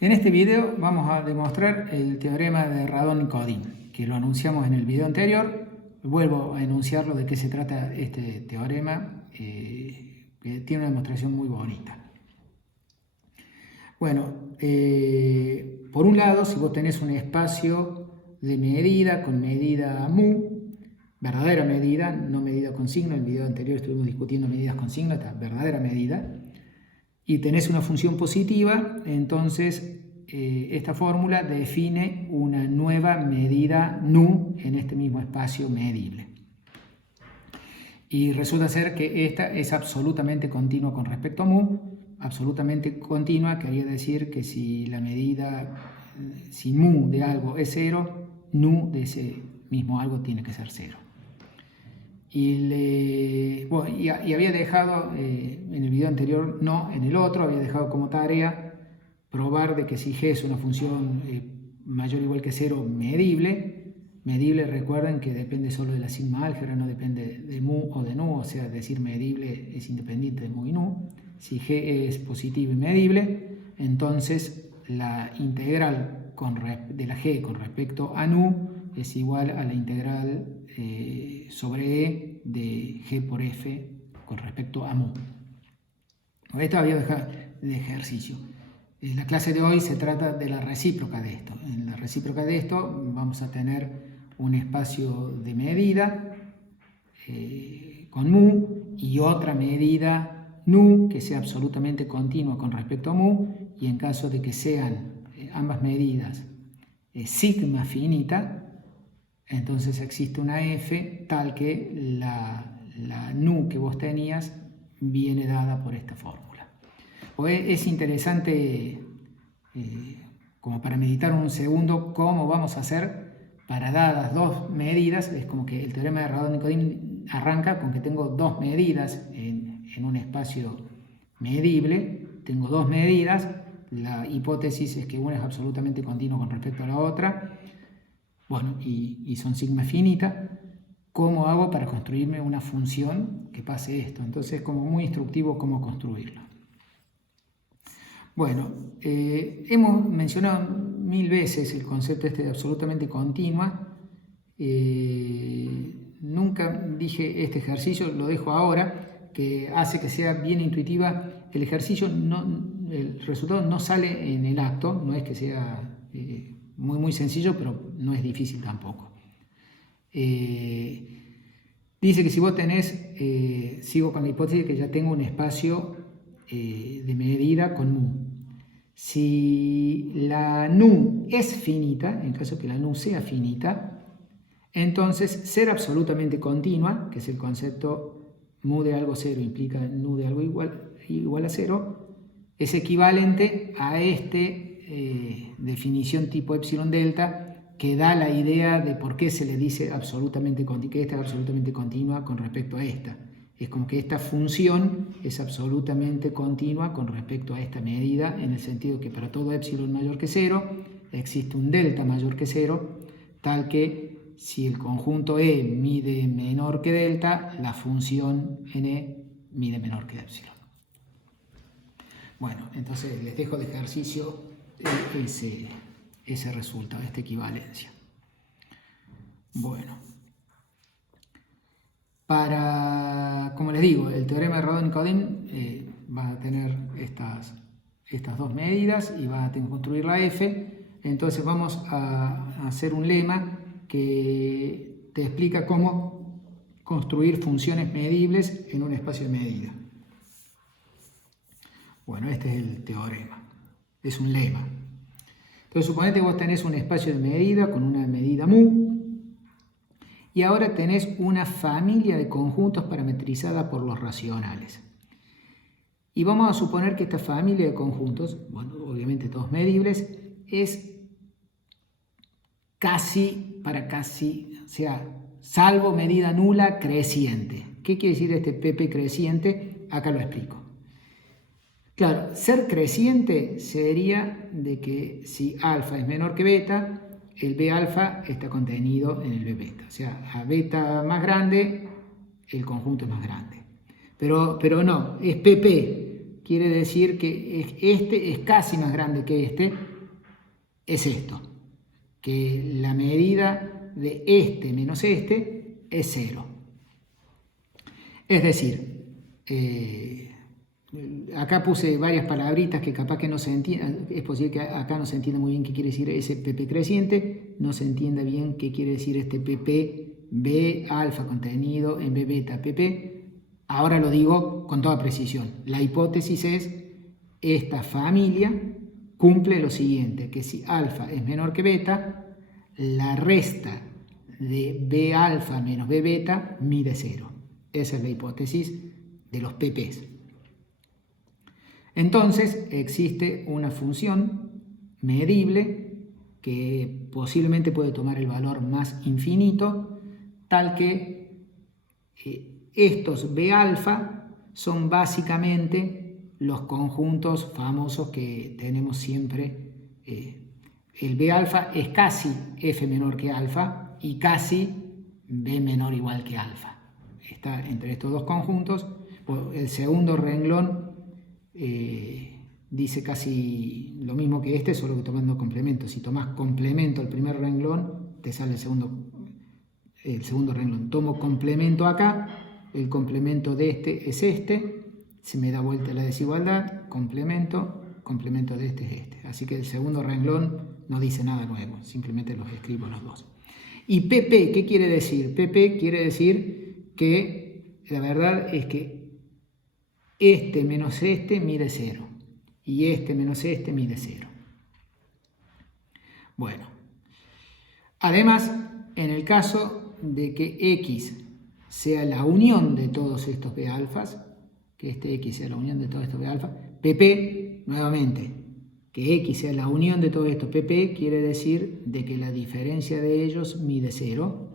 En este video vamos a demostrar el teorema de Radon-Nikodym, que lo anunciamos en el video anterior. Vuelvo a enunciarlo de qué se trata este teorema, que tiene una demostración muy bonita. Bueno, por un lado, si vos tenés un espacio de medida con medida mu, verdadera medida, no medida con signo, en el video anterior estuvimos discutiendo medidas con signo, esta verdadera medida, y tenés una función positiva, entonces esta fórmula define una nueva medida nu en este mismo espacio medible. Y resulta ser que esta es absolutamente continua con respecto a mu. Absolutamente continua quería decir que si la medida, si mu de algo es 0, nu de ese mismo algo tiene que ser 0. Y había dejado, en el video anterior, no, en el otro, había dejado como tarea probar de que si g es una función mayor o igual que 0 medible, recuerden que depende solo de la sigma álgebra, no depende de mu o de nu, o sea, decir medible es independiente de mu y nu. Si g es positivo y medible, entonces la integral de la g con respecto a nu es igual a la integral sobre e de g por f con respecto a mu. Esto había dejado de ejercicio. En la clase de hoy se trata de la recíproca de esto. En la recíproca de esto vamos a tener un espacio de medida con mu y otra medida nu que sea absolutamente continua con respecto a mu, y en caso de que sean ambas medidas sigma finita, entonces existe una f tal que la nu que vos tenías viene dada por esta fórmula. Es interesante, como para meditar un segundo, cómo vamos a hacer para dadas dos medidas. Es como que el teorema de Radon-Nikodym arranca con que tengo dos medidas en un espacio medible. Tengo dos medidas. La hipótesis es que una es absolutamente continua con respecto a la otra. Bueno, y son sigma finita. ¿Cómo hago para construirme una función que pase esto? Entonces es como muy instructivo cómo construirlo. Bueno, hemos mencionado 1000 veces el concepto este de absolutamente continua. Nunca dije este ejercicio, lo dejo ahora, que hace que sea bien intuitiva. El ejercicio, el resultado no sale en el acto, no es que sea muy sencillo, pero no es difícil tampoco. Dice que si vos tenés, sigo con la hipótesis de que ya tengo un espacio de medida con mu. Si la nu es finita, en caso que la nu sea finita, entonces ser absolutamente continua, que es el concepto mu de algo 0 implica nu de algo igual a 0, es equivalente a definición tipo epsilon delta, que da la idea de por qué se le dice absolutamente continua, que esta es absolutamente continua con respecto a esta. Es como que esta función es absolutamente continua con respecto a esta medida, en el sentido que para todo epsilon mayor que 0 existe un delta mayor que 0, tal que si el conjunto E mide menor que delta, la función en E mide menor que epsilon. Bueno, entonces les dejo de ejercicio ese resultado, esta equivalencia. Bueno, como les digo, el teorema de Radon-Nikodym va a tener estas dos medidas y va a tener que construir la f. Entonces vamos a hacer un lema que te explica cómo construir funciones medibles en un espacio de medida. Bueno, este es el teorema, es un lema. Entonces suponete que vos tenés un espacio de medida con una medida mu, y ahora tenés una familia de conjuntos parametrizada por los racionales. Y vamos a suponer que esta familia de conjuntos, bueno, obviamente todos medibles, es casi, o sea, salvo medida nula, creciente. ¿Qué quiere decir este PP creciente? Acá lo explico. Claro, ser creciente sería de que si alfa es menor que beta, el B alfa está contenido en el B beta. O sea, a beta más grande, el conjunto es más grande. Pero no, es PP. Quiere decir que este es casi más grande que este, es esto, que la medida de este menos este es 0. Es decir, acá puse varias palabritas que capaz que no se entiendan, es posible que acá no se entienda muy bien qué quiere decir ese PP creciente, no se entienda bien qué quiere decir este PP B alfa contenido en B beta PP. Ahora lo digo con toda precisión. La hipótesis es, esta familia cumple lo siguiente, que si alfa es menor que beta, la resta de B alfa menos B beta mide 0. Esa es la hipótesis de los PPs. Entonces existe una función medible que posiblemente puede tomar el valor más infinito, tal que estos B alfa son básicamente los conjuntos famosos que tenemos siempre. El B alfa es casi F menor que alfa y casi B menor igual que alfa. Está entre estos dos conjuntos. El segundo renglón dice casi lo mismo que este, solo que tomando complemento. Si tomas complemento al primer renglón, te sale el segundo renglón. Tomo complemento acá, el complemento de este es este, se me da vuelta la desigualdad, complemento de este es este. Así que el segundo renglón no dice nada nuevo, simplemente los escribo los dos. ¿Y PP qué quiere decir? PP quiere decir que la verdad es que este menos este mide 0 y este menos este mide 0. Bueno, además, en el caso de que X sea la unión de todos estos B alfas, que este X sea la unión de todos estos B alfas, PP, nuevamente, que X sea la unión de todos estos PP quiere decir de que la diferencia de ellos mide 0.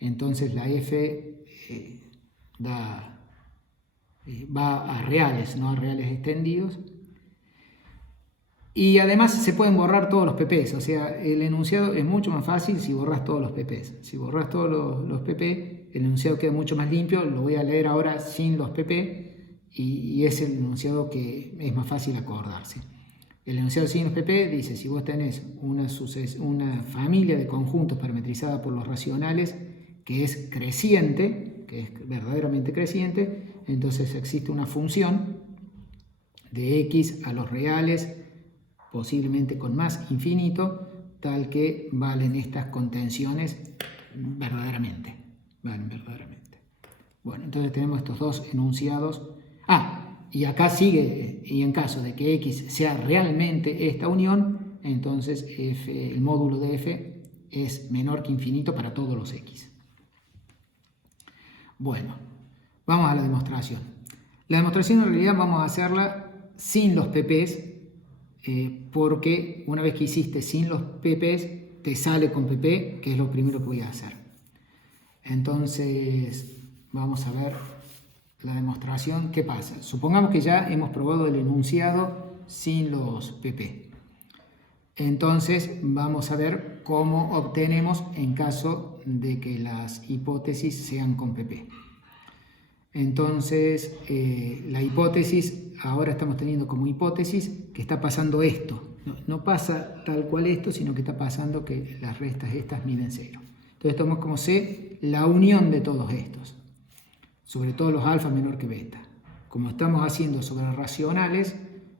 Entonces la F va a reales, no a reales extendidos. Y además se pueden borrar todos los PPs, o sea, el enunciado es mucho más fácil si borras todos los PPs. Si borras todos los PP, el enunciado queda mucho más limpio. Lo voy a leer ahora sin los PP y es el enunciado que es más fácil acordarse. El enunciado sin los PP dice, si vos tenés una familia de conjuntos parametrizada por los racionales que es creciente, que es verdaderamente creciente, entonces existe una función de X a los reales, posiblemente con más infinito, tal que valen estas contenciones verdaderamente. Valen verdaderamente. Bueno, entonces tenemos estos dos enunciados. Y acá sigue, y en caso de que X sea realmente esta unión, entonces el módulo de F es menor que infinito para todos los X. Bueno, vamos a la demostración. La demostración en realidad vamos a hacerla sin los PPs, porque una vez que hiciste sin los PPs, te sale con PP, que es lo primero que voy a hacer. Entonces, vamos a ver la demostración. ¿Qué pasa? Supongamos que ya hemos probado el enunciado sin los PP. Entonces, vamos a ver cómo obtenemos en caso de que las hipótesis sean con PP. Entonces, la hipótesis, ahora estamos teniendo como hipótesis que está pasando esto. No pasa tal cual esto, sino que está pasando que las restas estas miden 0. Entonces, tomamos como C la unión de todos estos, sobre todo los alfa menor que beta. Como estamos haciendo sobre racionales,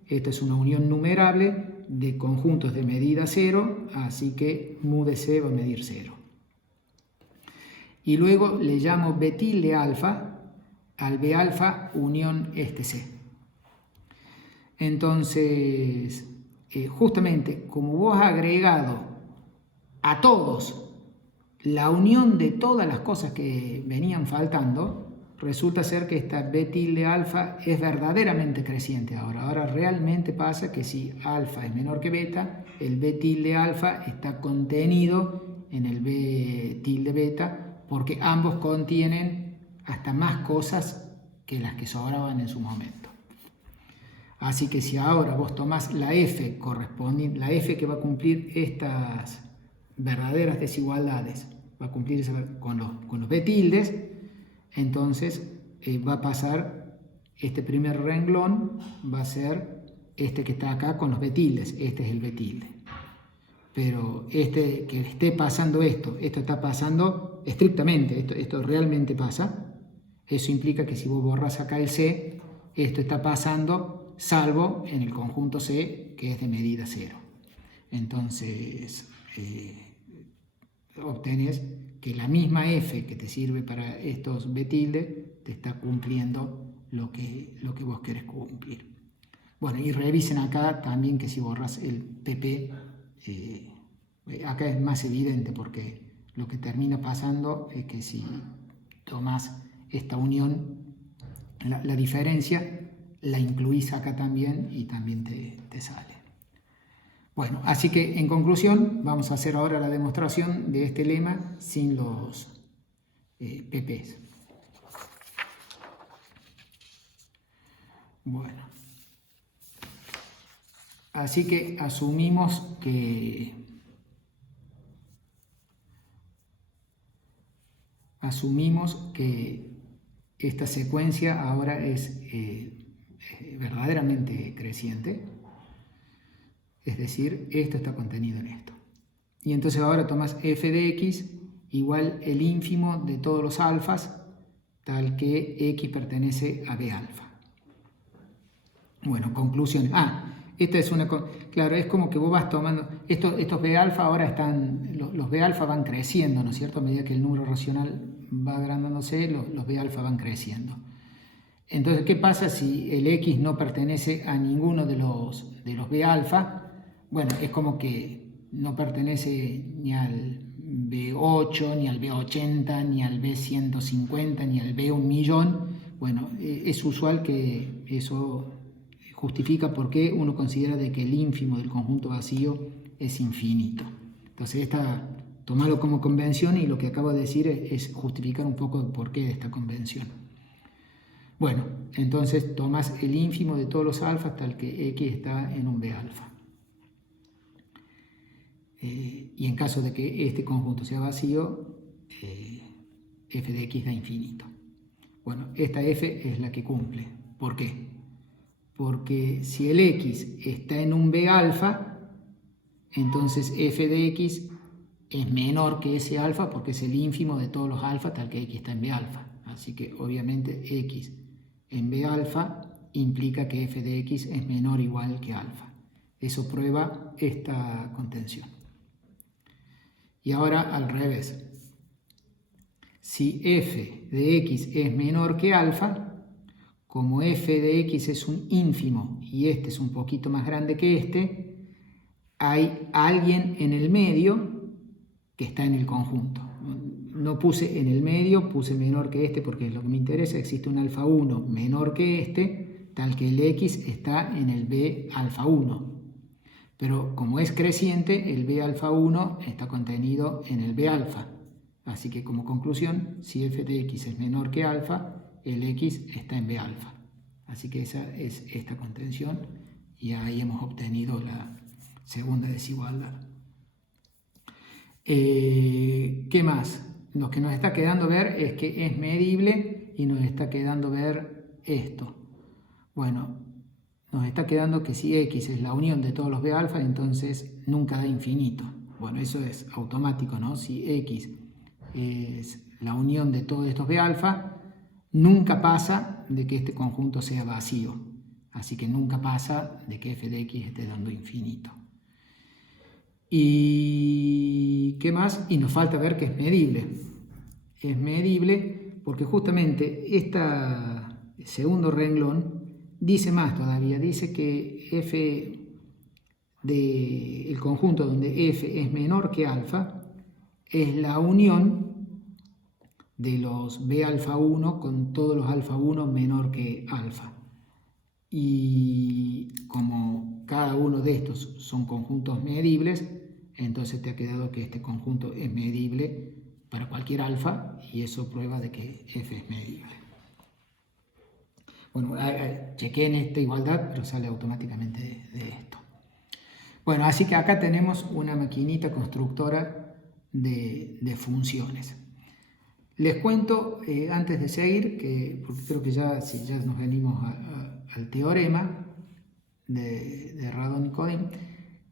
esta es una unión numerable de conjuntos de medida 0, así que mu de C va a medir 0. Y luego le llamo B tilde alfa al B alfa unión este C. Entonces, justamente como vos has agregado a todos la unión de todas las cosas que venían faltando, resulta ser que esta B tilde alfa es verdaderamente creciente ahora. Ahora realmente pasa que si alfa es menor que beta, el B tilde alfa está contenido en el B tilde beta, porque ambos contienen hasta más cosas que las que sobraban en su momento. Así que si ahora vos tomás la F correspondiente, la F que va a cumplir estas verdaderas desigualdades, va a cumplir con los B tildes, entonces va a pasar este primer renglón, va a ser este que está acá con los B tildes, este es el B tilde. pero que esté pasando esto está pasando estrictamente, esto realmente pasa, eso implica que si vos borras acá el C, esto está pasando, salvo en el conjunto C, que es de medida 0. Entonces, obtenés que la misma f que te sirve para estos b tilde te está cumpliendo lo que vos querés cumplir. Bueno, y revisen acá también que si borras el pp, acá es más evidente porque lo que termina pasando es que si tomás esta unión, la diferencia, la incluís acá también y también te sale. Bueno, así que en conclusión, vamos a hacer ahora la demostración de este lema sin los PPs. Bueno, así que asumimos que esta secuencia ahora es verdaderamente creciente. Es decir, esto está contenido en esto. Y entonces ahora tomas f de x igual el ínfimo de todos los alfas, tal que x pertenece a b alfa. Bueno, conclusión. Esta es una... Claro, es como que vos vas tomando... Estos b alfa ahora están... Los b alfa van creciendo, ¿no es cierto? A medida que el número racional va agrandándose, los b alfa van creciendo. Entonces, ¿qué pasa si el x no pertenece a ninguno de los b alfa? Bueno, es como que no pertenece ni al B8, ni al B80, ni al B150, ni al B1.000.000. Bueno, es usual que eso justifica por qué uno considera de que el ínfimo del conjunto vacío es infinito. Entonces, tomarlo como convención y lo que acabo de decir es justificar un poco el porqué de esta convención. Bueno, entonces tomas el ínfimo de todos los alfas tal que x está en un b alfa. Y en caso de que este conjunto sea vacío, f de x da infinito. Bueno, esta f es la que cumple. ¿Por qué? Porque si el x está en un b alfa, entonces f de x es menor que ese alfa porque es el ínfimo de todos los alfa tal que x está en b alfa. Así que obviamente x en b alfa implica que f de x es menor o igual que alfa. Eso prueba esta contención. Y ahora al revés. Si f de x es menor que alfa, como f de x es un ínfimo y este es un poquito más grande que este, hay alguien en el medio que está en el conjunto. No puse en el medio, puse menor que este porque es lo que me interesa. Existe un alfa 1 menor que este, tal que el x está en el b alfa 1. Pero como es creciente, el b alfa 1 está contenido en el b alfa. Así que como conclusión, si f de x es menor que alfa, el x está en b alfa. Así que esa es esta contención y ahí hemos obtenido la segunda desigualdad. ¿Qué más? Lo que nos está quedando ver es que es medible y nos está quedando ver esto. Bueno, nos está quedando que si x es la unión de todos los b alfa, entonces nunca da infinito. Bueno, eso es automático, ¿no? Si x es la unión de todos estos b alfa, nunca pasa de que este conjunto sea vacío. Así que nunca pasa de que f de x esté dando infinito. ¿Y qué más? Y nos falta ver que es medible. Es medible porque justamente este segundo renglón dice más todavía. Dice que f del conjunto donde f es menor que alfa es la unión de los b alfa 1 con todos los alfa 1 menor que alfa. Y como cada uno de estos son conjuntos medibles, entonces te ha quedado que este conjunto es medible para cualquier alfa y eso prueba de que f es medible. Bueno, chequeen esta igualdad, pero sale automáticamente de esto. Bueno, así que acá tenemos una maquinita constructora de funciones. Les cuento, antes de seguir, porque creo que ya nos venimos al teorema de Radon y Kodim,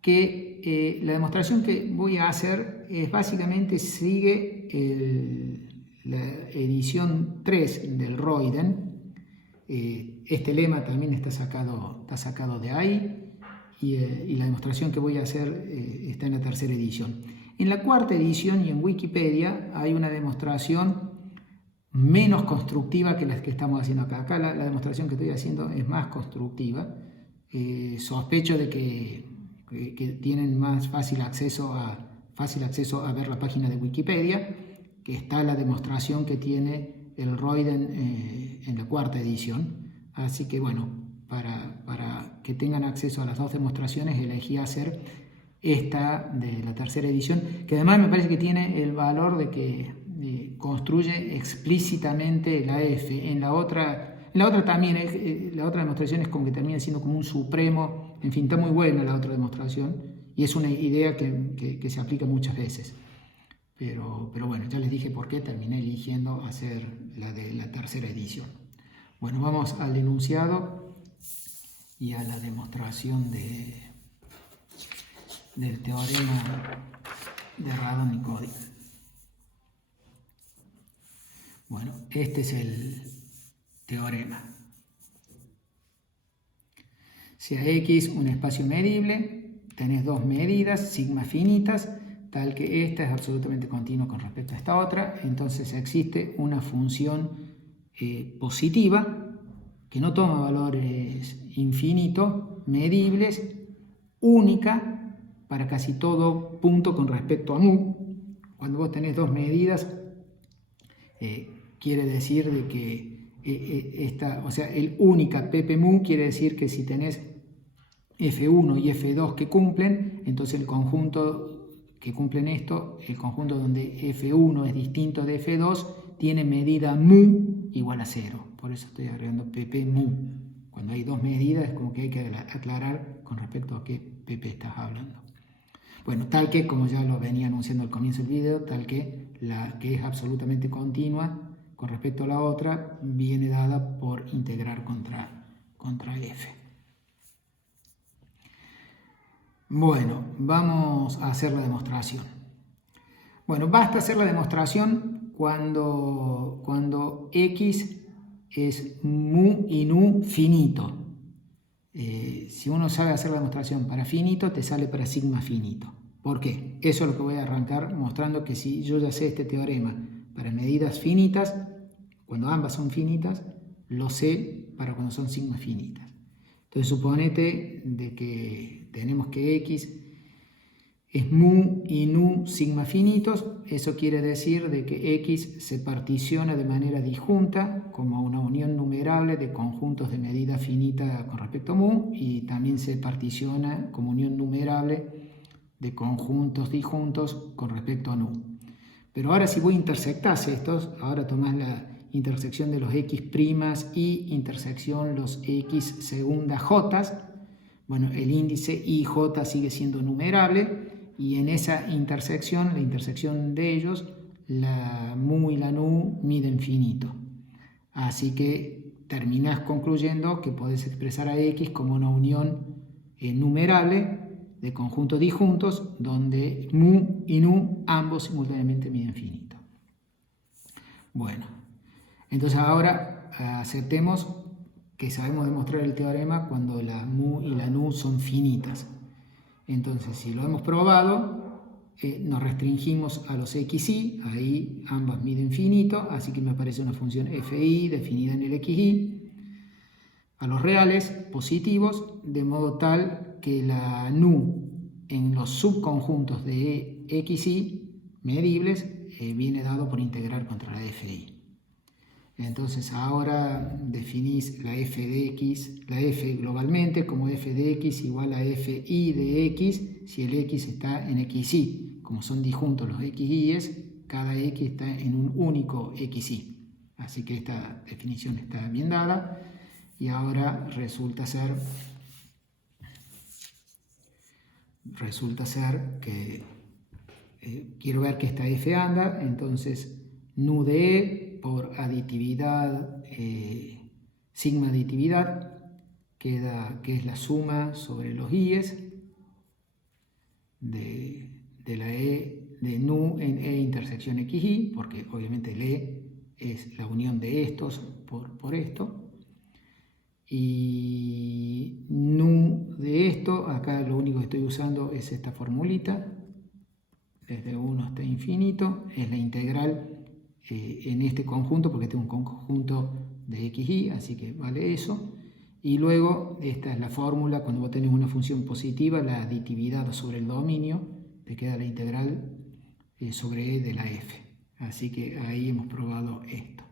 que la demostración que voy a hacer es básicamente sigue la edición 3 del Roiden. Este lema también está sacado de ahí y la demostración que voy a hacer está en la tercera edición. En la cuarta edición y en Wikipedia hay una demostración menos constructiva que las que estamos haciendo acá. Acá la demostración que estoy haciendo es más constructiva. Sospecho de que tienen más fácil acceso a ver la página de Wikipedia, que está la demostración que tiene el Roiden en la cuarta edición. Así que bueno, para que tengan acceso a las dos demostraciones elegí hacer esta de la tercera edición, que además me parece que tiene el valor de que construye explícitamente la F. En la otra también, la otra demostración es como que termina siendo como un supremo. En fin, está muy buena la otra demostración y es una idea que se aplica muchas veces. Pero bueno, ya les dije por qué terminé eligiendo hacer la de la tercera edición. Bueno, vamos al enunciado y a la demostración del teorema de Radon-Nikodym. Bueno, este es el teorema. Sea X un espacio medible, tenés dos medidas, sigma finitas, tal que esta es absolutamente continua con respecto a esta otra, entonces existe una función positiva que no toma valores infinitos, medibles, única para casi todo punto con respecto a mu. Cuando vos tenés dos medidas, quiere decir de que el única pp mu quiere decir que si tenés F1 y F2 que cumplen, entonces el conjunto que cumplen esto, el conjunto donde F1 es distinto de F2, tiene medida mu igual a 0. Por eso estoy agregando pp mu. Cuando hay dos medidas es como que hay que aclarar con respecto a qué pp estás hablando. Bueno, tal que, como ya lo venía anunciando al comienzo del video, tal que la que es absolutamente continua con respecto a la otra viene dada por integrar contra f. Bueno, vamos a hacer la demostración. Bueno, basta hacer la demostración cuando x es mu y nu finito. Si uno sabe hacer la demostración para finito, te sale para sigma finito. ¿Por qué? Eso es lo que voy a arrancar mostrando que si yo ya sé este teorema para medidas finitas, cuando ambas son finitas, lo sé para cuando son sigma finitas. Entonces suponete de que tenemos que x es mu y nu sigma finitos. Eso quiere decir de que x se particiona de manera disjunta como una unión numerable de conjuntos de medida finita con respecto a mu, y también se particiona como unión numerable de conjuntos disjuntos con respecto a nu. Pero ahora si vos intersectás estos, ahora tomás la intersección de los x' y intersección los x segunda j. Bueno, el índice ij sigue siendo numerable, y en esa intersección, la intersección de ellos, la mu y la nu miden finito. Así que terminás concluyendo que podés expresar a x como una unión numerable de conjuntos disjuntos donde mu y nu ambos simultáneamente miden finito. Bueno, entonces ahora aceptemos que sabemos demostrar el teorema cuando la mu y la nu son finitas. Entonces, si lo hemos probado, nos restringimos a los xy, ahí ambas miden finito, así que me aparece una función fi definida en el xy, a los reales positivos, de modo tal que la nu en los subconjuntos de xy medibles viene dado por integrar contra la fi. Entonces ahora definís la f de x, la f globalmente como f de x igual a fi de x si el x está en xy. Como son disjuntos los xy's, cada x está en un único xy. Así que esta definición está bien dada, y ahora resulta ser que quiero ver que esta f anda, entonces nu de e por aditividad, sigma aditividad, queda que es la suma sobre los i's, de la E de nu en E intersección XY, porque obviamente el E es la unión de estos por esto. Y nu de esto, acá lo único que estoy usando es esta formulita, desde 1 hasta infinito, es la integral en este conjunto, porque tengo un conjunto de XY, así que vale eso. Y luego, esta es la fórmula, cuando vos tenés una función positiva, la aditividad sobre el dominio, te queda la integral sobre E de la F. Así que ahí hemos probado esto.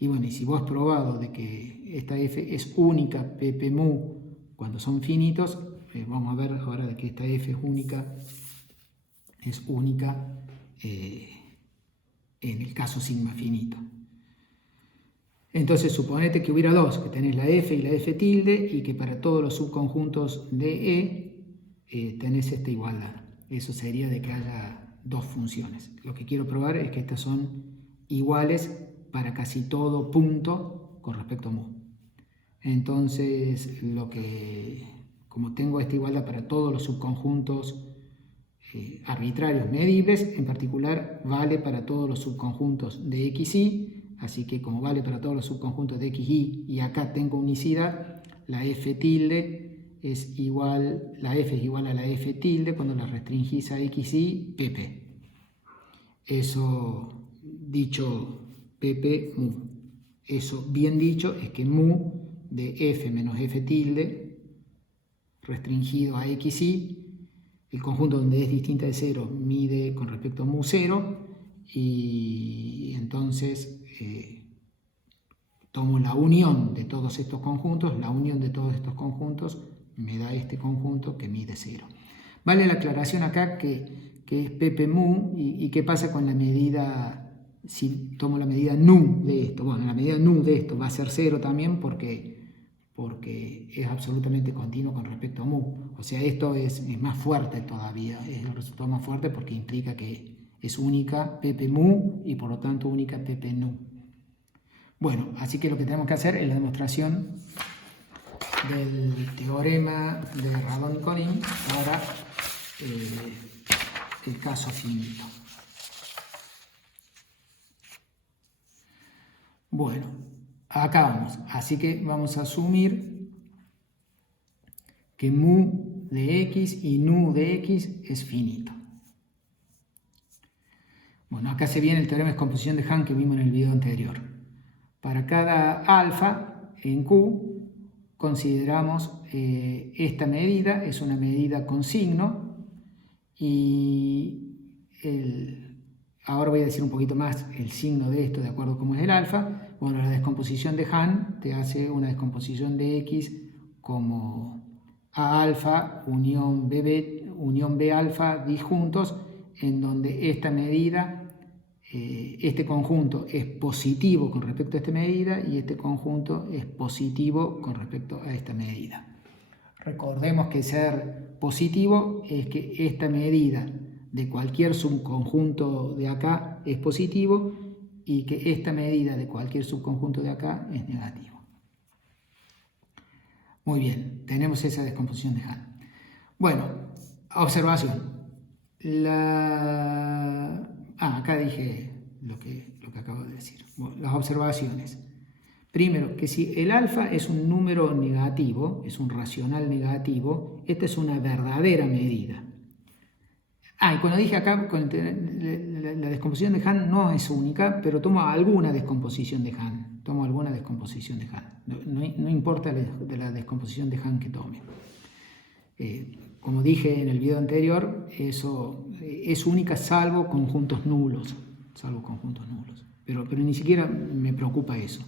Y bueno, y si vos has probado de que esta F es única, Pp mu, cuando son finitos, vamos a ver ahora de que esta F es única en el caso sigma finito. Entonces suponete que hubiera dos, que tenés la F y la F tilde, y que para todos los subconjuntos de E tenés esta igualdad. Eso sería de que haya dos funciones. Lo que quiero probar es que estas son iguales para casi todo punto con respecto a mu. Entonces, como tengo esta igualdad para todos los subconjuntos arbitrarios medibles, en particular vale para todos los subconjuntos de XY, así que como vale para todos los subconjuntos de XY y acá tengo unicidad, la F tilde es igual, la F es igual a la F tilde cuando la restringís a XY, Pp. Eso dicho Pp mu. Eso bien dicho es que mu de F menos F tilde restringido a XY, el conjunto donde es distinta de 0 mide con respecto a mu 0, y entonces tomo la unión de todos estos conjuntos, la unión de todos estos conjuntos me da este conjunto que mide 0. Vale la aclaración acá que es Pp mu, y qué pasa con la medida, si tomo la medida nu de esto. Bueno, la medida nu de esto va a ser 0 también porque es absolutamente continuo con respecto a mu. O sea, esto es más fuerte todavía, es el resultado más fuerte porque implica que es única Pp mu y por lo tanto única Pp nu. Bueno, así que lo que tenemos que hacer es la demostración del teorema de Radon y Konin para el caso finito. Bueno, acá vamos. Así que vamos a asumir que mu de x y nu de x es finito. Bueno, acá se viene el teorema de descomposición de Hahn que vimos en el video anterior. Para cada alfa en Q consideramos esta medida, es una medida con signo, y ahora voy a decir un poquito más el signo de esto de acuerdo a cómo es el alfa. Bueno, la descomposición de Hahn te hace una descomposición de X como A alfa unión B alfa disjuntos, en donde esta medida, este conjunto es positivo con respecto a esta medida y este conjunto es positivo con respecto a esta medida. Recordemos que ser positivo es que esta medida de cualquier subconjunto de acá es positivo y que esta medida de cualquier subconjunto de acá es negativo. Muy bien, tenemos esa descomposición de Hahn. Bueno, observación. Acá dije lo que acabo de decir. Bueno, las observaciones. Primero, que si el alfa es un número negativo, es un racional negativo, esta es una verdadera medida. Y cuando dije acá, la descomposición de Hahn no es única, pero tomo alguna descomposición de Hahn. No importa la descomposición de Hahn que tome. Como dije en el video anterior, eso es única salvo conjuntos nulos. Pero ni siquiera me preocupa eso.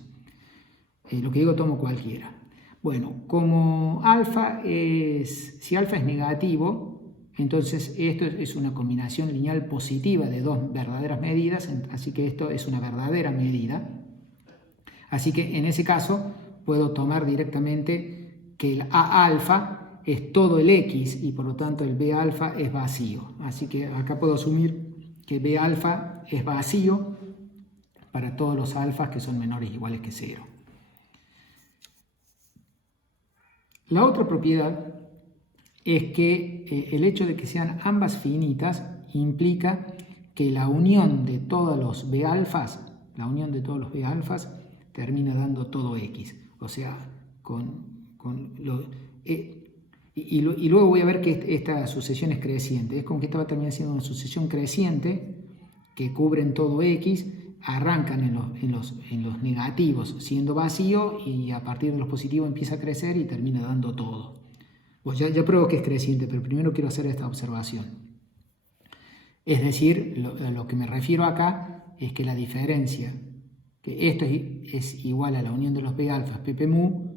Lo que digo, tomo cualquiera. Bueno, como si alfa es negativo, entonces esto es una combinación lineal positiva de dos verdaderas medidas, así que esto es una verdadera medida. Así que en ese caso puedo tomar directamente que el A alfa es todo el X y por lo tanto el B alfa es vacío. Así que acá puedo asumir que B alfa es vacío para todos los alfas que son menores o iguales que 0. La otra propiedad es que el hecho de que sean ambas finitas implica que la unión de todos los B alfas, termina dando todo X. O sea, y luego voy a ver que esta sucesión es creciente. Es como que esta va a terminar siendo una sucesión creciente que cubren todo X, arrancan en los negativos siendo vacío y a partir de los positivos empieza a crecer y termina dando todo. Pues ya pruebo que es creciente, pero primero quiero hacer esta observación. Es decir, lo que me refiero acá es que la diferencia, que esto es igual a la unión de los B alfas pp mu,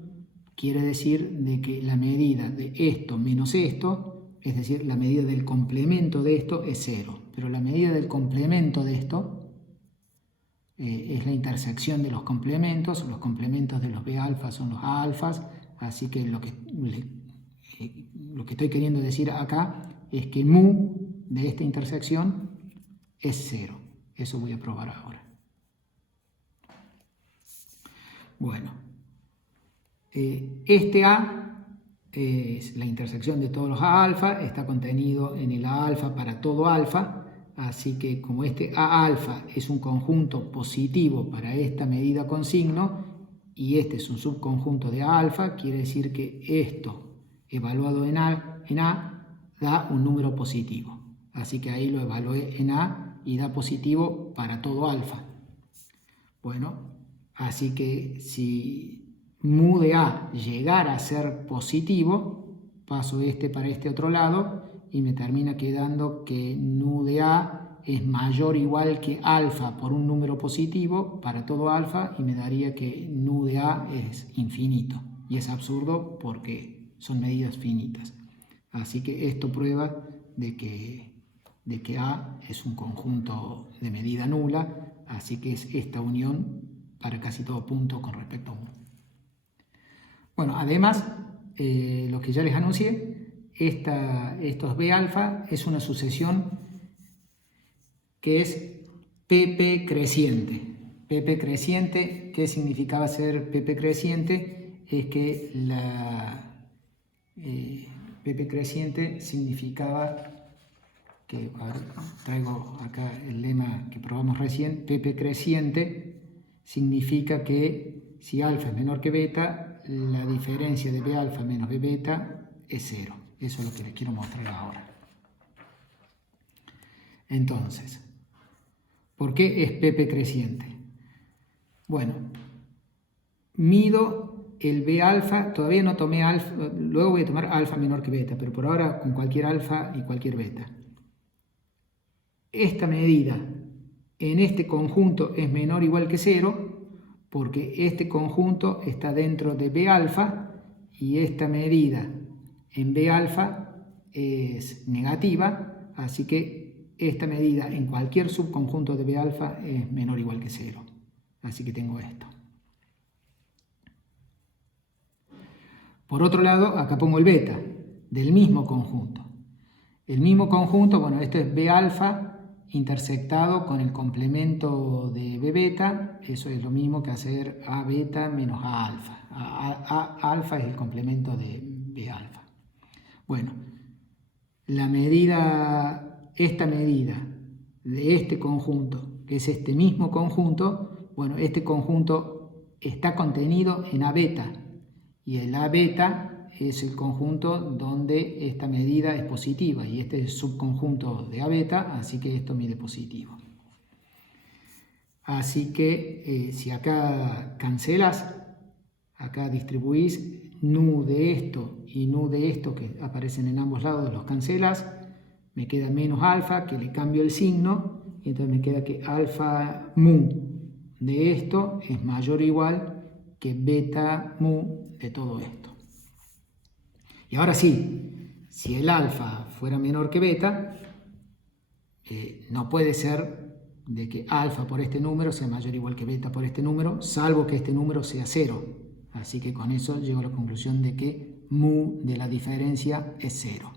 quiere decir de que la medida de esto menos esto, es decir, la medida del complemento de esto es 0. Pero la medida del complemento de esto es la intersección de los complementos de los B alfas son los A alfas, así que lo que estoy queriendo decir acá es que mu de esta intersección es 0. Eso voy a probar ahora. Bueno, este A es la intersección de todos los A alfa, está contenido en el A alfa para todo alfa, así que como este A alfa es un conjunto positivo para esta medida con signo y este es un subconjunto de A alfa, quiere decir que esto evaluado en A da un número positivo. Así que ahí lo evalué en A y da positivo para todo alfa. Bueno, así que si mu de A llegara a ser positivo, paso este para este otro lado y me termina quedando que nu de A es mayor o igual que alfa por un número positivo para todo alfa y me daría que nu de A es infinito. Y es absurdo porque son medidas finitas. Así que esto prueba de que A es un conjunto de medida nula, así que es esta unión para casi todo punto con respecto a mu. Bueno, además, lo que ya les anuncié, estos B alfa es una sucesión que es PP creciente. PP creciente, ¿qué significaba ser PP creciente? Es que PP creciente significaba que, a ver, traigo acá el lema que probamos recién, PP creciente significa que si alfa es menor que beta, la diferencia de B alfa menos B beta es 0. Eso es lo que les quiero mostrar ahora. Entonces, ¿por qué es PP creciente? Bueno, mido el B alfa, todavía no tomé alfa, luego voy a tomar alfa menor que beta, pero por ahora con cualquier alfa y cualquier beta. Esta medida en este conjunto es menor o igual que 0, porque este conjunto está dentro de B alfa y esta medida en B alfa es negativa, así que esta medida en cualquier subconjunto de B alfa es menor o igual que 0. Así que tengo esto. Por otro lado, acá pongo el beta del mismo conjunto. El mismo conjunto, bueno, esto es B alfa intersectado con el complemento de B beta, eso es lo mismo que hacer A beta menos A alfa. A alfa es el complemento de B alfa. Bueno, esta medida de este conjunto, que es este mismo conjunto, bueno, este conjunto está contenido en A beta, y el A beta es el conjunto donde esta medida es positiva y este es el subconjunto de A beta, así que esto mide positivo. Así que si acá cancelas, acá distribuís nu de esto y nu de esto que aparecen en ambos lados, los cancelas, me queda menos alfa, que le cambio el signo, y entonces me queda que alfa mu de esto es mayor o igual que beta mu de todo esto. Y ahora sí, si el alfa fuera menor que beta, no puede ser de que alfa por este número sea mayor o igual que beta por este número, salvo que este número sea 0. Así que con eso llego a la conclusión de que mu de la diferencia es 0.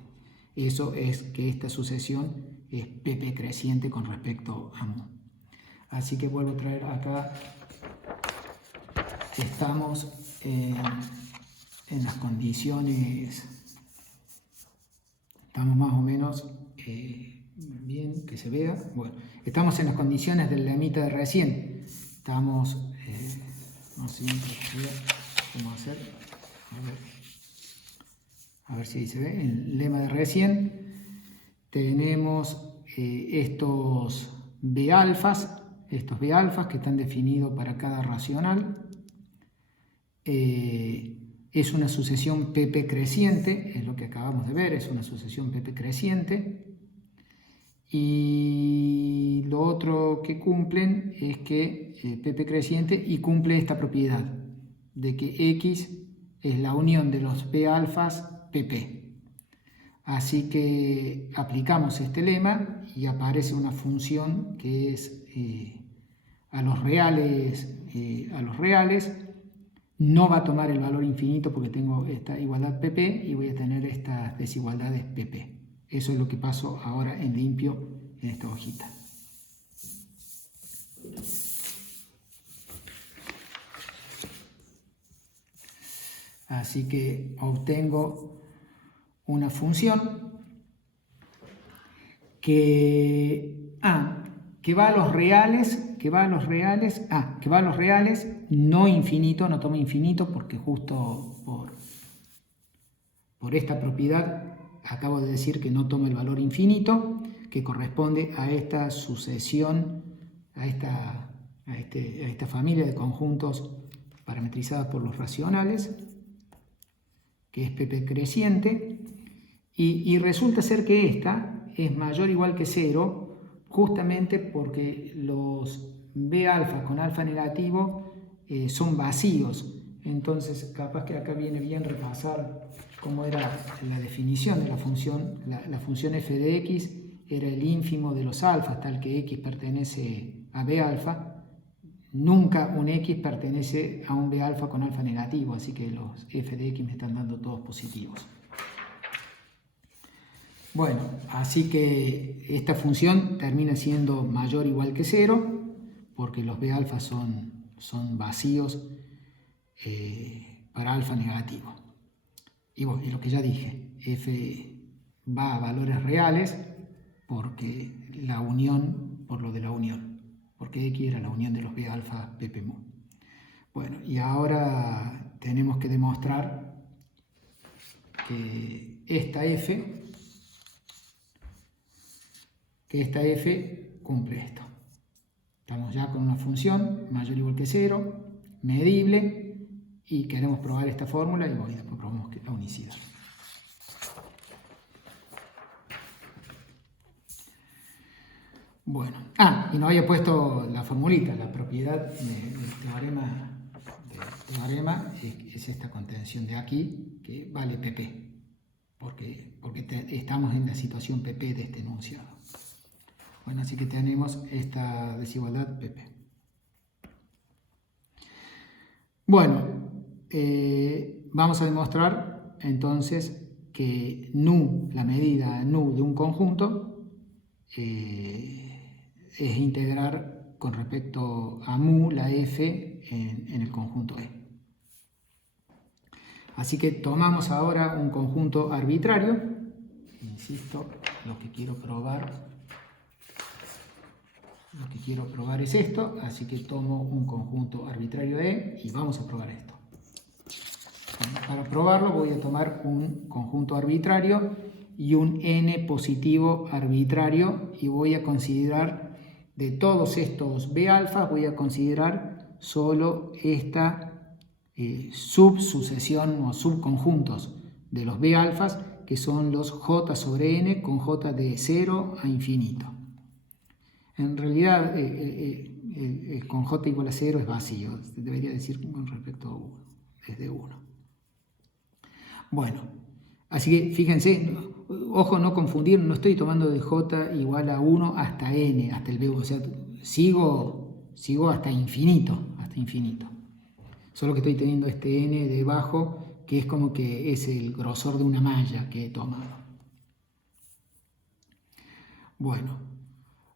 Eso es que esta sucesión es PP creciente con respecto a mu. Así que vuelvo a traer acá, estamos en las condiciones Estamos más o menos bien, que se vea. Bueno, estamos en las condiciones del lemita de recién. Estamos, no sé cómo hacer. A ver si se ve. En el lema de recién tenemos estos B alfas que están definidos para cada racional. Es una sucesión PP creciente, es lo que acabamos de ver, es una sucesión PP creciente. Y lo otro que cumplen es que PP creciente y cumple esta propiedad de que X es la unión de los P alfas PP. Así que aplicamos este lema y aparece una función que es a los reales no va a tomar el valor infinito porque tengo esta igualdad PP y voy a tener estas desigualdades PP. Eso es lo que paso ahora en limpio en esta hojita. Así que obtengo una función que va a los reales, no infinito, no toma infinito porque justo por esta propiedad acabo de decir que no toma el valor infinito, que corresponde a esta sucesión, a esta familia de conjuntos parametrizadas por los racionales, que es PP creciente, y resulta ser que esta es mayor o igual que 0, justamente porque los B alfa con alfa negativo son vacíos. Entonces, capaz que acá viene bien repasar cómo era la definición de la función. La función f de x era el ínfimo de los alfas, tal que x pertenece a B alfa. Nunca un x pertenece a un B alfa con alfa negativo, así que los f de x me están dando todos positivos. Bueno, así que esta función termina siendo mayor o igual que 0, porque los B alfa son vacíos para alfa negativo. Y bueno, y lo que ya dije, f va a valores reales porque la unión, por lo de la unión, porque x era la unión de los B alfa PP mu. Bueno, y ahora tenemos que demostrar que esta f cumple esto. Estamos ya con una función mayor o igual que 0, medible, y queremos probar esta fórmula y bueno, después probamos la unicidad. Bueno, y no había puesto la formulita, la propiedad del teorema es esta contención de aquí, que vale PP, porque estamos en la situación PP de este enunciado. Bueno, así que tenemos esta desigualdad PP. Bueno, vamos a demostrar entonces que nu, la medida nu de un conjunto, es integrar con respecto a mu la f en el conjunto E. Así que tomamos ahora un conjunto arbitrario, insisto, lo que quiero probar es esto, así que tomo un conjunto arbitrario E y vamos a probar esto. Bueno, para probarlo voy a tomar un conjunto arbitrario y un n positivo arbitrario y voy a considerar de todos estos B alfa, voy a considerar solo esta subsucesión o subconjuntos de los B alfas, que son los J sobre N con J de 0 a infinito. En realidad, con J igual a 0 es vacío, debería decir con respecto a 1, desde 1. Bueno, así que fíjense, ojo no confundir, no estoy tomando de J igual a 1 hasta N, hasta el B1, o sea, sigo hasta infinito. Solo que estoy teniendo este N debajo, que es como que es el grosor de una malla que he tomado. Bueno,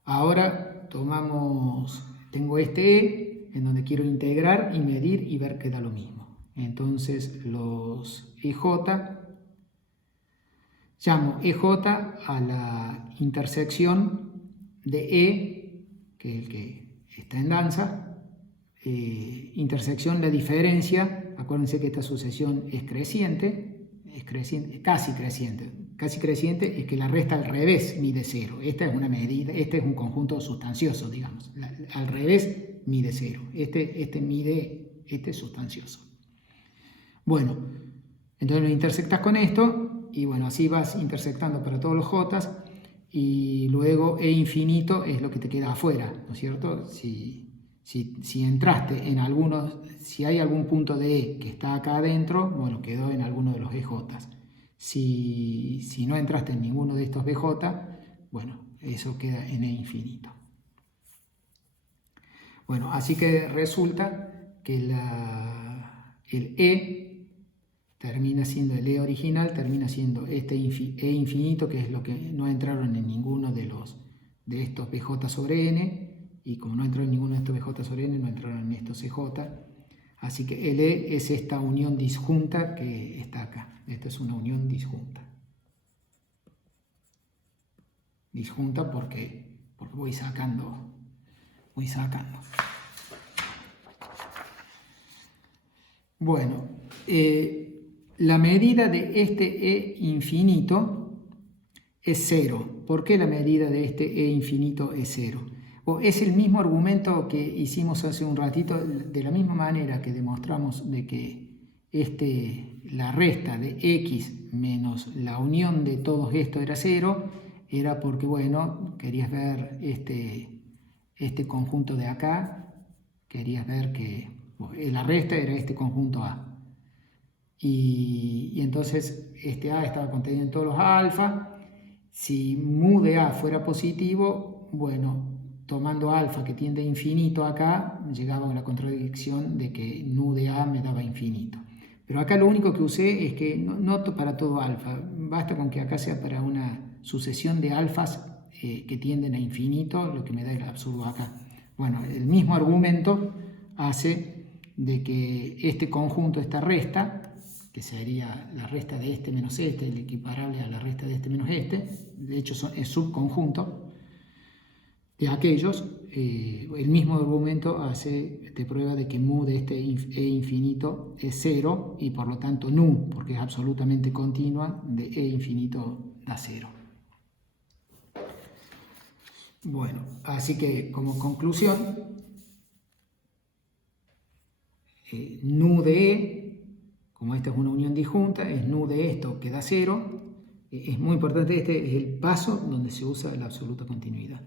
ahora tengo este E, en donde quiero integrar y medir y ver que da lo mismo. Entonces los EJ llamo EJ a la intersección de E, que es el que está en danza, intersección la diferencia. Acuérdense que esta sucesión es creciente, casi creciente. Casi creciente es que la resta al revés mide 0. Esta es una medida, este es un conjunto sustancioso, digamos. Al revés mide 0. Este es sustancioso. Bueno, entonces lo intersectas con esto y bueno, así vas intersectando para todos los J y luego E infinito es lo que te queda afuera, ¿no es cierto? Si entraste en algunos, si hay algún punto de E que está acá adentro, bueno, quedó en alguno de los EJ. Si no entraste en ninguno de estos BJ, bueno, eso queda en E infinito. Bueno, así que resulta que el E termina siendo el E original, termina siendo este E infinito, que es lo que no entraron en ninguno de estos BJ sobre N, y como no entraron en ninguno de estos BJ sobre N, no entraron en estos EJ. Así que el E es esta unión disjunta que está acá. Esta es una unión disjunta. Disjunta porque voy sacando. Bueno, la medida de este E infinito es 0. ¿Por qué la medida de este E infinito es 0? Es el mismo argumento que hicimos hace un ratito, de la misma manera que demostramos de que la resta de x menos la unión de todos esto era 0, era porque, bueno, querías ver este conjunto de acá, querías ver que la resta era este conjunto A. Y entonces este A estaba contenido en todos los alfa. Si mu de A fuera positivo, bueno, tomando alfa que tiende a infinito acá, llegaba a la contradicción de que nu de A me daba infinito. Pero acá lo único que usé es que no para todo alfa, basta con que acá sea para una sucesión de alfas que tienden a infinito, lo que me da el absurdo acá. Bueno, el mismo argumento hace de que este conjunto, esta resta, que sería la resta de este menos este, el equiparable a la resta de este menos este, de hecho es subconjunto de aquellos, el mismo argumento te prueba de que mu de este E infinito es 0 y por lo tanto nu, porque es absolutamente continua, de E infinito da 0. Bueno, así que como conclusión, nu de E, como esta es una unión disjunta, es nu de esto que da 0. Es muy importante, este es el paso donde se usa la absoluta continuidad.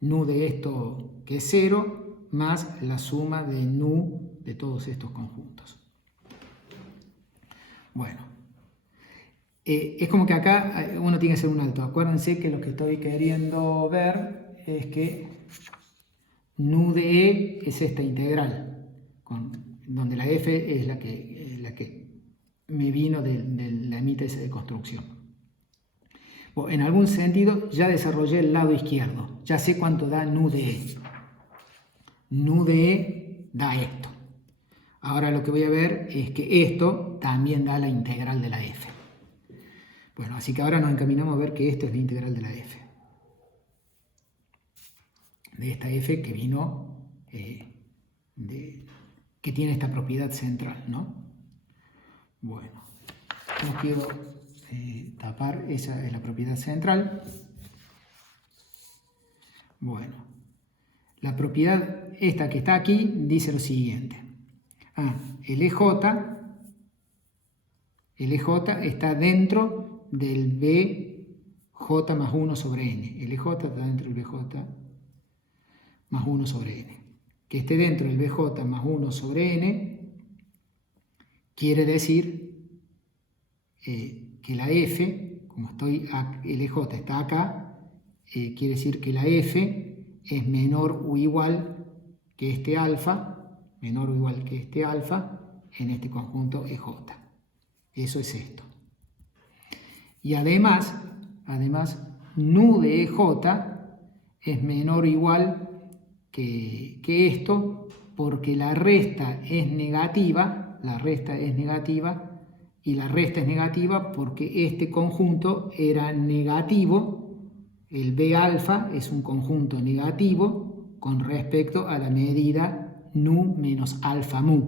Nu de esto que es 0 más la suma de nu de todos estos conjuntos. Bueno, es como que acá uno tiene que hacer un alto. Acuérdense que lo que estoy queriendo ver es que nu de E es esta integral, donde la f es la que me vino de la índice de construcción. En algún sentido ya desarrollé el lado izquierdo, ya sé cuánto da nu de E. Nu de E da esto. Ahora lo que voy a ver es que esto también da la integral de la f. Bueno, así que ahora nos encaminamos a ver que esto es la integral de la f. De esta f que vino, que tiene esta propiedad central, ¿no? Bueno, no quiero tapar, esa es la propiedad central. Bueno, la propiedad esta que está aquí dice lo siguiente. El EJ está dentro del BJ más 1 sobre n. El EJ está dentro del BJ más 1 sobre n. Que esté dentro del BJ más 1 sobre n quiere decir que la f, como el EJ está acá, quiere decir que la f es menor o igual que este alfa, en este conjunto EJ. Eso es esto. Y además, nu de EJ es menor o igual que esto, porque la resta es negativa y la resta es negativa porque este conjunto era negativo. El B alfa es un conjunto negativo con respecto a la medida nu menos alfa mu.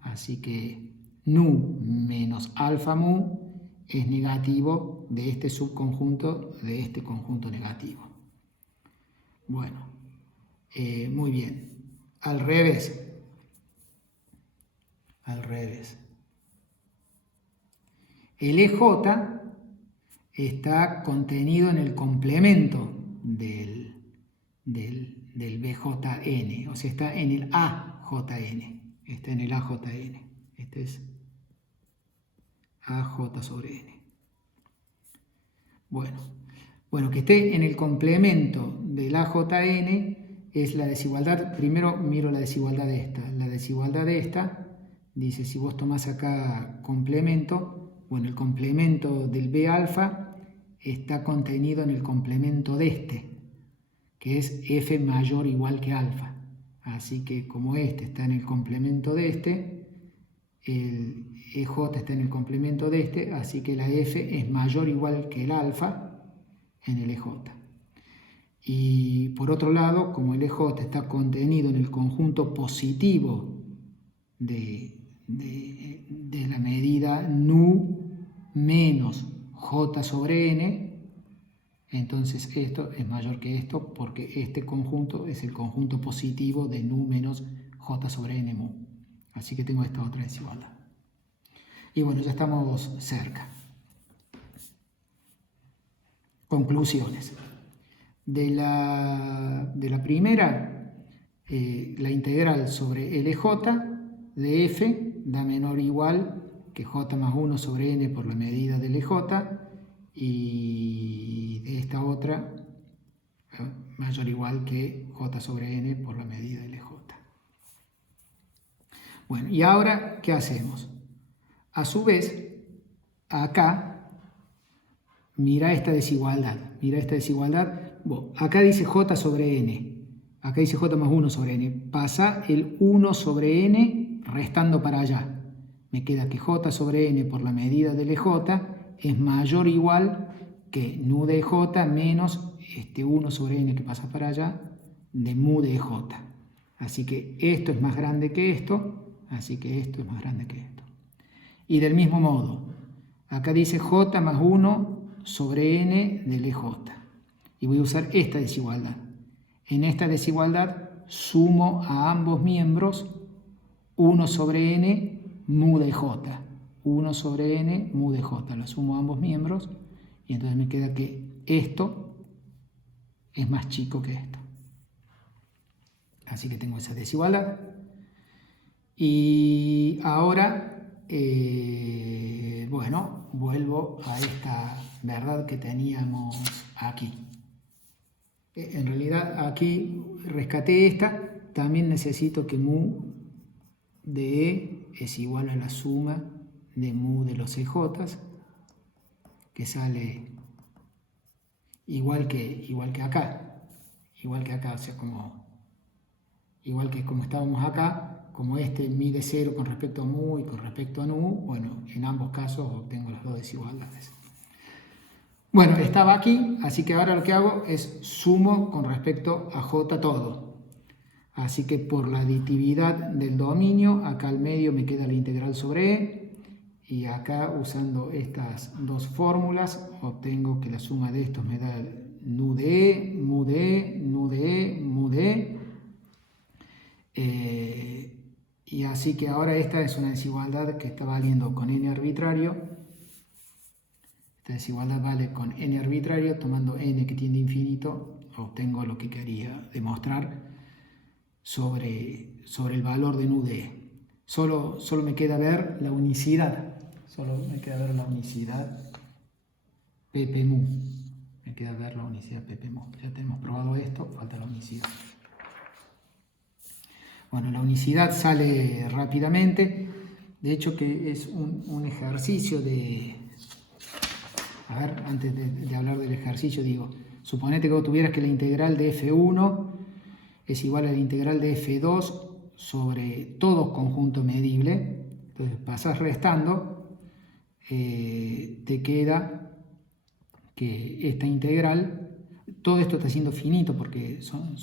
Así que nu menos alfa mu es negativo de este subconjunto de este conjunto negativo. Bueno, muy bien. Al revés. El EJ está contenido en el complemento del BJN, o sea, está en el AJN. Está en el AJN. Este es AJ sobre N. Bueno, que esté en el complemento del AJN es la desigualdad. Primero miro la desigualdad de esta. La desigualdad de esta dice, si vos tomás acá complemento, bueno, el complemento del B alfa está contenido en el complemento de este, que es F mayor o igual que alfa. Así que como este está en el complemento de este, el EJ está en el complemento de este, así que la F es mayor o igual que el alfa en el EJ. Y por otro lado, como el EJ está contenido en el conjunto positivo de la medida nu menos J sobre N, entonces esto es mayor que esto porque este conjunto es el conjunto positivo de nu menos J sobre N mu. Así que tengo esta otra desigualdad. Y bueno, ya estamos cerca. Conclusiones. De la primera, la integral sobre LJ de f da menor o igual que j más 1 sobre n por la medida del EJ, y de esta otra mayor o igual que j sobre n por la medida del EJ. Bueno, y ahora, ¿qué hacemos? A su vez, acá, mira esta desigualdad. Bueno, acá dice j sobre n. Acá dice j más 1 sobre n. Pasa el 1 sobre n restando para allá. Me queda que j sobre n por la medida del EJ es mayor o igual que nu de j menos este 1 sobre n que pasa para allá de mu de j. Así que esto es más grande que esto. Así que esto es más grande que esto. Y del mismo modo, acá dice j más 1 sobre n del EJ. Y voy a usar esta desigualdad. En esta desigualdad sumo a ambos miembros 1 sobre n mu de j. 1 sobre n mu de j. Lo sumo a ambos miembros y entonces me queda que esto es más chico que esto. Así que tengo esa desigualdad. Y ahora, bueno, vuelvo a esta verdad que teníamos aquí. En realidad aquí rescaté esta. También necesito que mu de E es igual a la suma de mu de los EJs, que sale igual que acá. O sea, igual que como estábamos acá. Como este mide 0 con respecto a mu y con respecto a nu, bueno, en ambos casos obtengo las dos desigualdades. Bueno, estaba aquí, así que ahora lo que hago es sumo con respecto a j todo. Así que por la aditividad del dominio, acá al medio me queda la integral sobre e, y acá usando estas dos fórmulas obtengo que la suma de estos me da nu de e, mu de e, nu de e, mu de e. Y así que ahora esta es una desigualdad que está valiendo con n arbitrario. Esta desigualdad vale con n arbitrario, tomando n que tiende a infinito, obtengo lo que quería demostrar sobre el valor de nu de e. Solo me queda ver la unicidad. pp mu. Me queda ver la unicidad pp mu. Ya tenemos probado esto, falta la unicidad. Bueno, la unicidad sale rápidamente. De hecho, que es un ejercicio de... A ver, antes de hablar del ejercicio, digo, suponete que vos tuvieras que la integral de f1 es igual a la integral de f2 sobre todo conjunto medible. Entonces pasás restando te queda que esta integral, todo esto está siendo finito porque son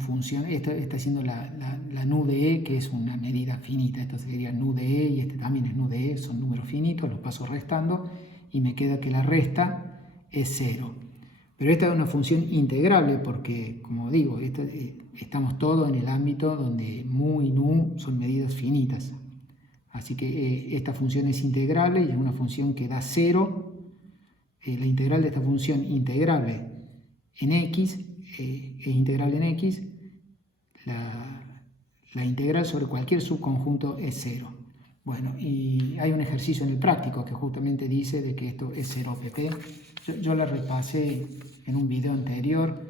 funciones, esto está siendo la nu de e, que es una medida finita, esto sería nu de e y este también es nu de e, son números finitos, los paso restando y me queda que la resta es 0. Pero esta es una función integrable porque, como digo, estamos todos en el ámbito donde mu y nu son medidas finitas. Así que esta función es integrable y es una función que da 0. La integral de esta función integrable en x es integrable en x. La integral sobre cualquier subconjunto es 0. Bueno, y hay un ejercicio en el práctico que justamente dice de que esto es 0 pp. Yo la repasé en un video anterior,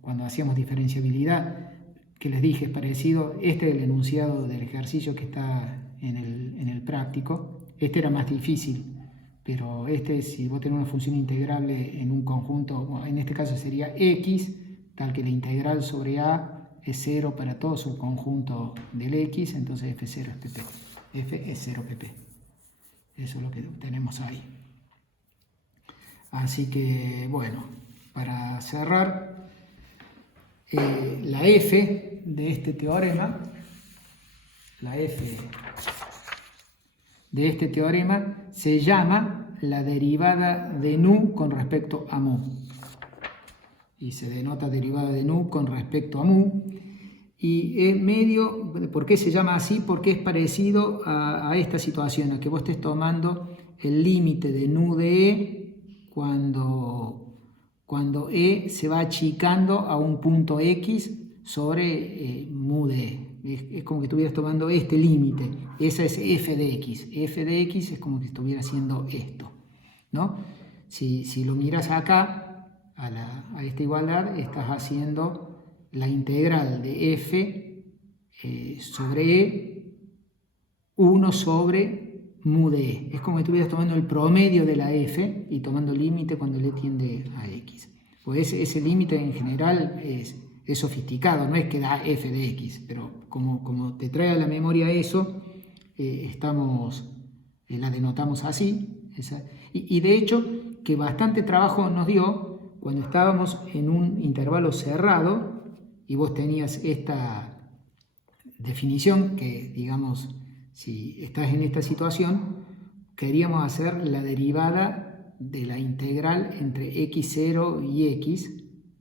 cuando hacíamos diferenciabilidad, que les dije es parecido. Este es el enunciado del ejercicio que está en el práctico. Este era más difícil, pero si vos tenés una función integrable en un conjunto, en este caso sería x, tal que la integral sobre a es 0 para todo subconjunto del x, entonces f0 es pp. F es 0 pp. Eso es lo que tenemos ahí. Así que, bueno, para cerrar, la f de este teorema, se llama la derivada de nu con respecto a mu. Y se denota derivada de nu con respecto a mu. Y ¿por qué se llama así? Porque es parecido a esta situación, a que vos estés tomando el límite de nu de e cuando e se va achicando a un punto x sobre mu de e. Es como que estuvieras tomando este límite. Esa es f de x. F de x es como que estuviera haciendo esto, ¿no? Si lo miras acá, a esta igualdad, estás haciendo la integral de f sobre e 1 sobre mu de e. Es como que estuvieras tomando el promedio de la f y tomando límite cuando le tiende a x. Pues ese límite en general es sofisticado, no es que da f de x, pero como te trae a la memoria eso, la denotamos así. Y de hecho, que bastante trabajo nos dio cuando estábamos en un intervalo cerrado y vos tenías esta definición que, digamos, si estás en esta situación, queríamos hacer la derivada de la integral entre x0 y x,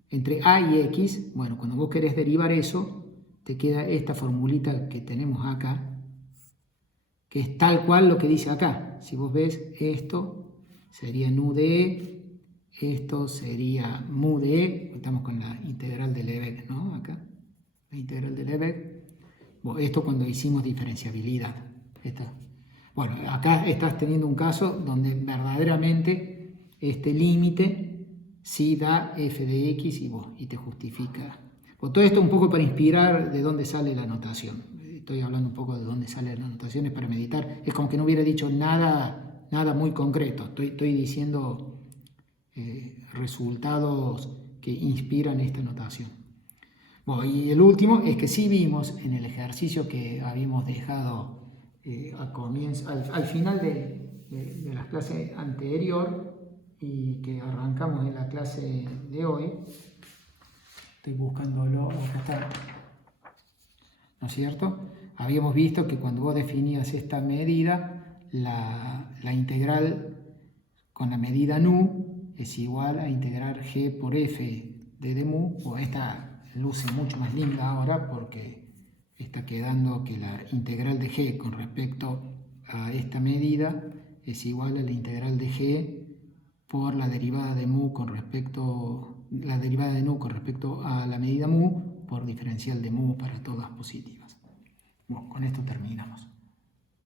entre a y x. Bueno, cuando vos querés derivar eso, te queda esta formulita que tenemos acá, que es tal cual lo que dice acá. Si vos ves, esto sería nu de e, esto sería mu de e, estamos con la integral de Lebesgue, ¿no? Acá, la integral de Lebesgue. Bueno, esto cuando hicimos diferenciabilidad. Bueno, acá estás teniendo un caso donde verdaderamente este límite sí da f de x y te justifica. Todo esto un poco para inspirar de dónde sale la notación. Estoy hablando un poco de dónde sale la notación, es para meditar. Es como que no hubiera dicho nada muy concreto. Estoy diciendo resultados que inspiran esta notación. Bueno, y el último es que sí vimos en el ejercicio que habíamos dejado al final de la clase anterior y que arrancamos en la clase de hoy. Estoy buscándolo, acá está, ¿no es cierto? Habíamos visto que cuando vos definías esta medida, la integral con la medida nu es igual a integrar g por f de mu, o esta luce mucho más linda ahora porque está quedando que la integral de g con respecto a esta medida es igual a la integral de g por la derivada de nu con respecto a la medida mu por diferencial de mu para todas positivas. Bueno, con esto terminamos.